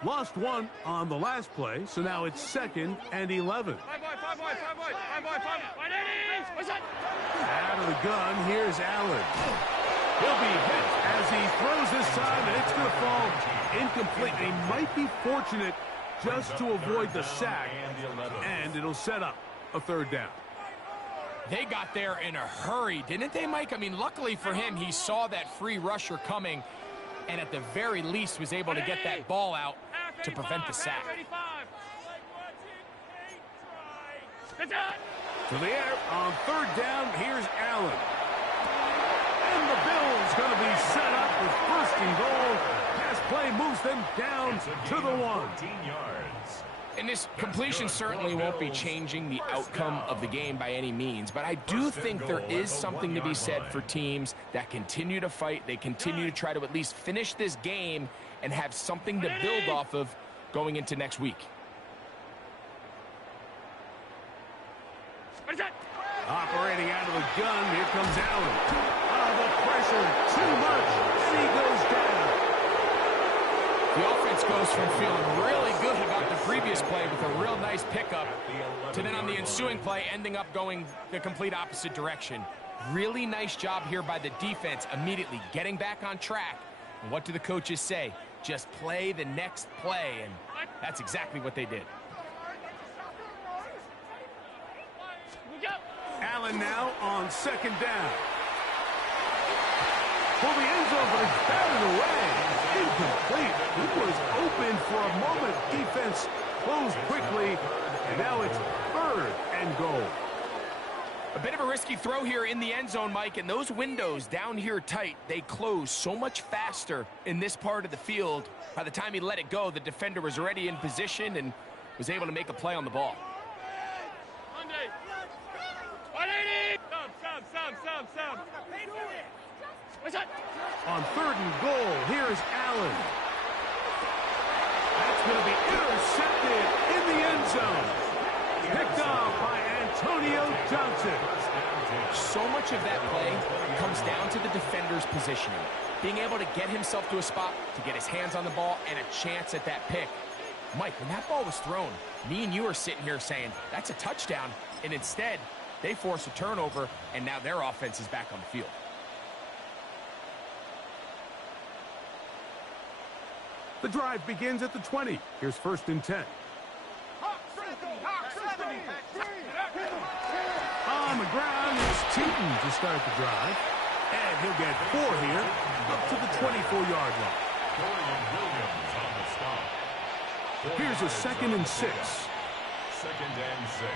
Lost one on the last play, so now it's 2nd and 11. Five boy. What's that? Out of the gun, here's Allen. He'll be hit as he throws this time, and it's going to fall incomplete. He might be fortunate just to avoid the sack, and it'll set up a 3rd down. They got there in a hurry, didn't they, Mike? I mean, luckily for him, he saw that free rusher coming, and at the very least was able to get that ball out to prevent the sack. To the air on 3rd down, here's Allen. And the Bills going to be set up with 1st and goal. Pass play moves them down to the 1. And this completion certainly won't be changing the outcome of the game by any means, but I do think there is something to be said for teams that continue to fight. They continue to try to at least finish this game and have something to build off of going into next week. Operating out of the gun, here comes Allen. Oh, the pressure, too much, and he goes down. The offense goes from feeling really good about the previous play with a real nice pickup to then on the ensuing play ending up going the complete opposite direction. Really nice job here by the defense immediately getting back on track. And what do the coaches say? Just play the next play, and that's exactly what they did. Allen now on 2nd down. For the end zone, but he's batted away. Incomplete. He was open for a moment. Defense closed quickly, and now it's 3rd and goal. A bit of a risky throw here in the end zone, Mike, and those windows down here tight, they close so much faster in this part of the field. By the time he let it go, the defender was already in position and was able to make a play on the ball. On 3rd and goal, here's Allen. That's going to be intercepted in the end zone. Picked off by Antonio Johnson. So much of that play comes down to the defender's positioning. Being able to get himself to a spot, to get his hands on the ball, and a chance at that pick. Mike, when that ball was thrown, me and you are sitting here saying, that's a touchdown. And instead, they force a turnover, and now their offense is back on the field. The drive begins at the 20. Here's 1st and 10. On the ground, it's Tootin to start the drive. And he'll get 4 here, up to the 24-yard line. Here's a 2nd and 6. 2nd and 6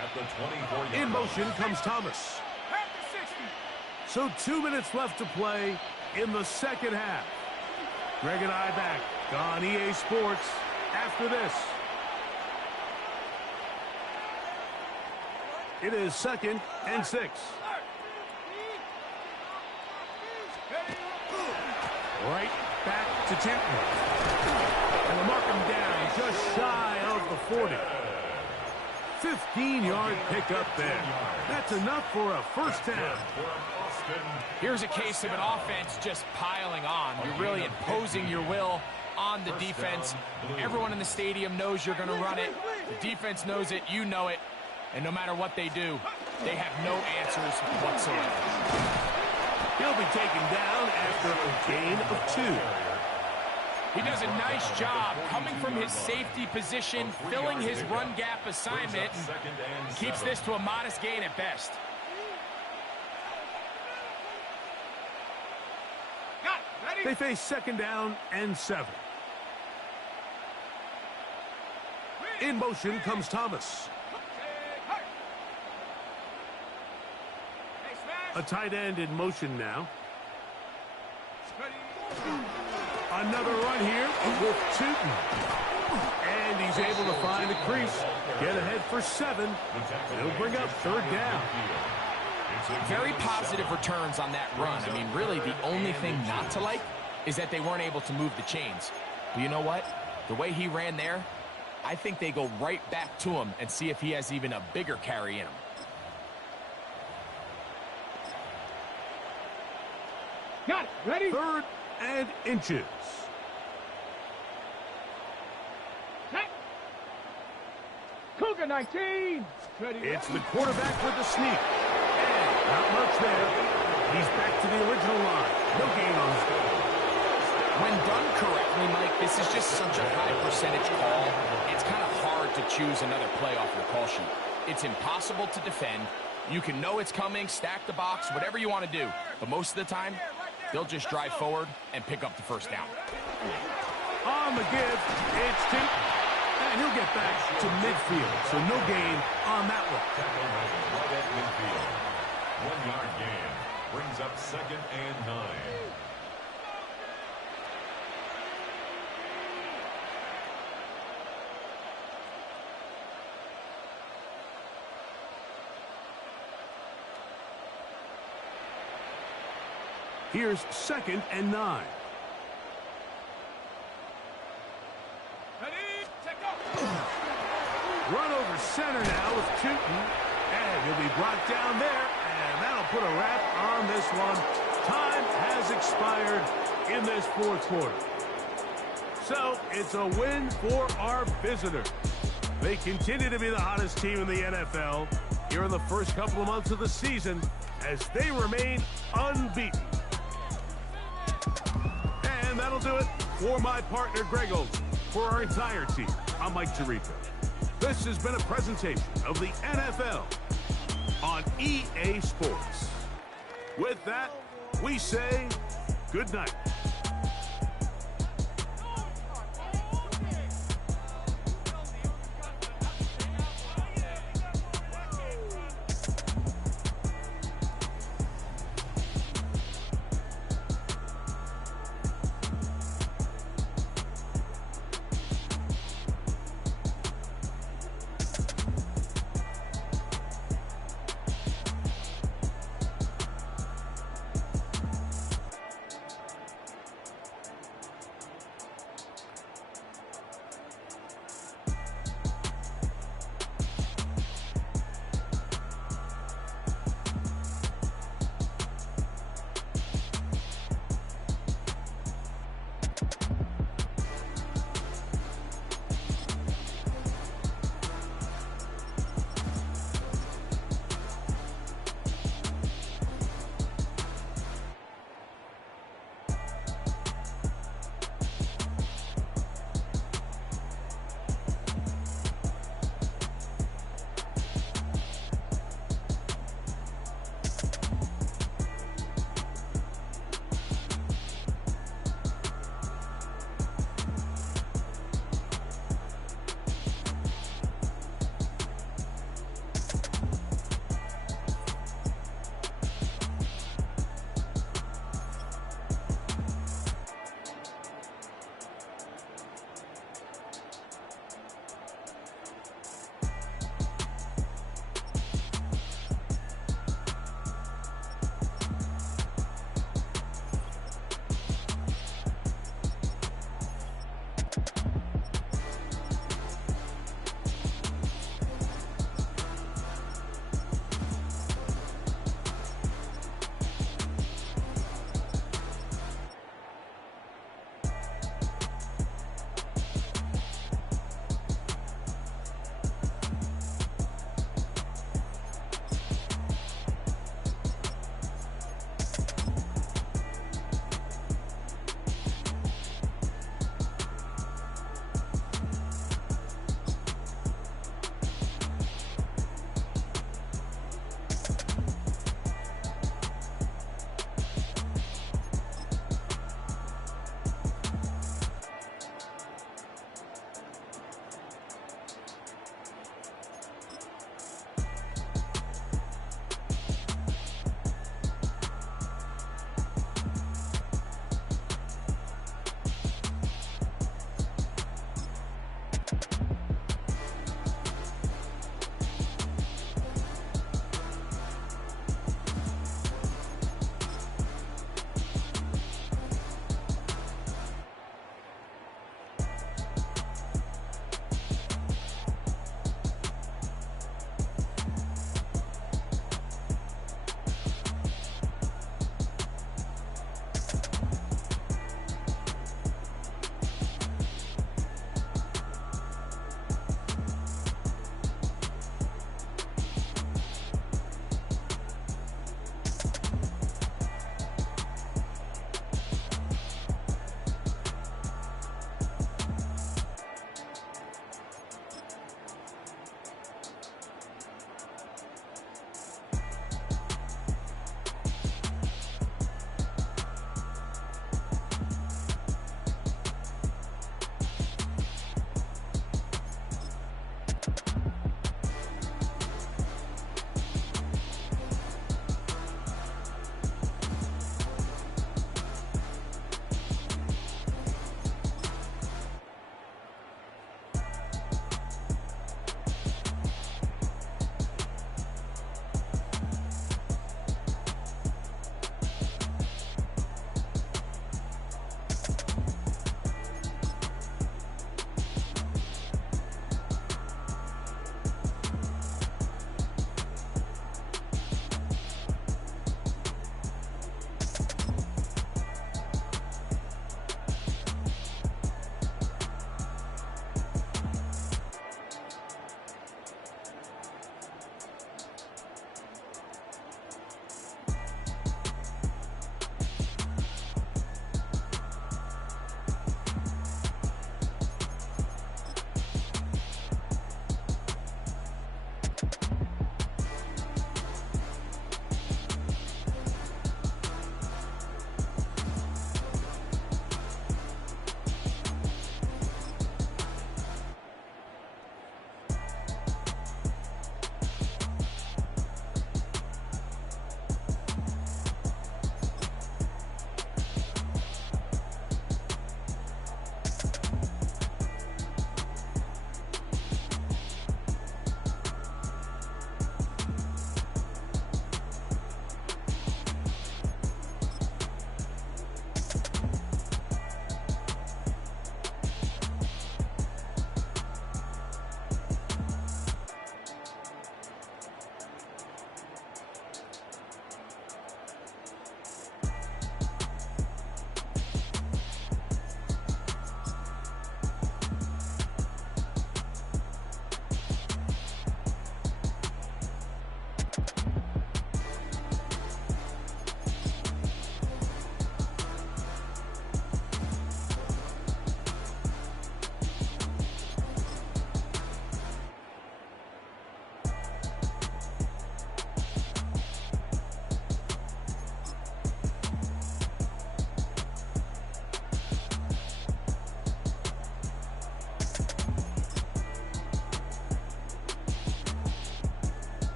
at the 24-yard line. In motion comes Thomas. So 2 minutes left to play in the 2nd half. Greg and I back on EA Sports after this. It is 2nd and 6. Right back to Tinton. And they'll mark him down just shy of the 40. 15-yard pickup there. That's enough for a first down. Here's a case of an offense just piling on. You're really imposing your will on the defense. Everyone in the stadium knows you're going to run it. The defense knows it. You know it. And no matter what they do, they have no answers whatsoever. He'll be taken down after a gain of 2. He does a nice job coming from his safety position, filling his run gap assignment, and keeps this to a modest gain at best. They face second down and 7. In motion comes Thomas. A tight end in motion now. Another run here with Tootin. And he's able to find a crease. Get ahead for 7. He'll bring up third down. Very positive returns on that run. I mean, really, the only thing not to like is that they weren't able to move the chains. But you know what? The way he ran there, I think they go right back to him and see if he has even a bigger carry in him. Got it. Ready? Third and inches. Cougar 19. Ready. It's the quarterback with the sneak. And not much there. He's back to the original line. No gain on his goal. When done correctly, Mike, this is just such a high percentage call. It's kind of hard to choose another play off your call sheet. It's impossible to defend. You can know it's coming, stack the box, whatever you want to do. But most of the time, they'll just drive forward and pick up the first down. On the give, it's Tootin. And he'll get back to midfield, so no gain on that one. Right at midfield. 1-yard gain brings up second and 9. Here's second and 9. Run over center now with Tootin. And he'll be brought down there. And that'll put a wrap on this one. Time has expired in this fourth quarter. So it's a win for our visitors. They continue to be the hottest team in the NFL here in the first couple of months of the season as they remain unbeaten. And that'll do it for my partner, Greg Olson. For our entire team, I'm Mike Tirico. This has been a presentation of the NFL on EA Sports. With that, we say good night.